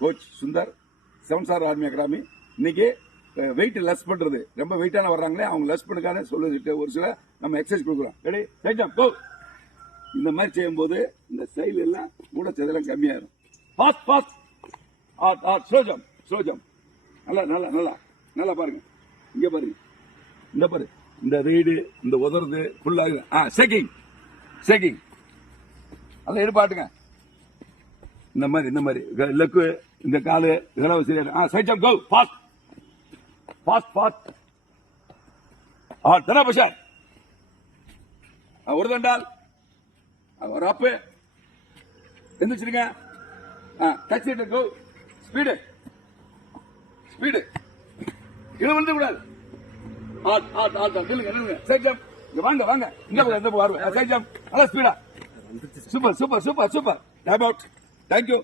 Coach Sundar 7 star army academy. இன்னைக்கு wait less பண்றது, ரொம்ப வெயிட்டான வர்றாங்களே அவங்க லெஸ் பண்ணுக்கான சொல்லிட்டு ஒரு சில நம்ம எக்ஸசைஸ் கொடுக்குறோம். Ready right up go. இந்த மாதிரி செய்யும்போது இந்த ஸ்டைல் எல்லாம் கூட செதலாம் கம்மியாயிரும். Fast fast slow jump slow jump. நல்லா நல்லா நல்லா நல்லா பாருங்க. இங்க பாருங்க, இந்த பாரு, இந்த ரீடு, இந்த உதறது ஃபுல்லாக ஷேக்கிங் ஷேக்கிங். அதெல்லாம் எடுப்பாட்டுங்க. இந்த மாதிரி லெக்கு, இந்த காலு இதெல்லாம் சரியா. Side jump go fast fast fast. தரா பஷார் ஒரு தண்டால் ஒரு அப்பு எந்திரிச்சிருங்க. Touch it go. Speed speed. இது வந்து கூடாது. Side jump. வாங்க வாங்க, இந்த வருவேன். சைட் ஜம்ப் நல்லா ஸ்பீடா. Super super super super. Time out. Thank you.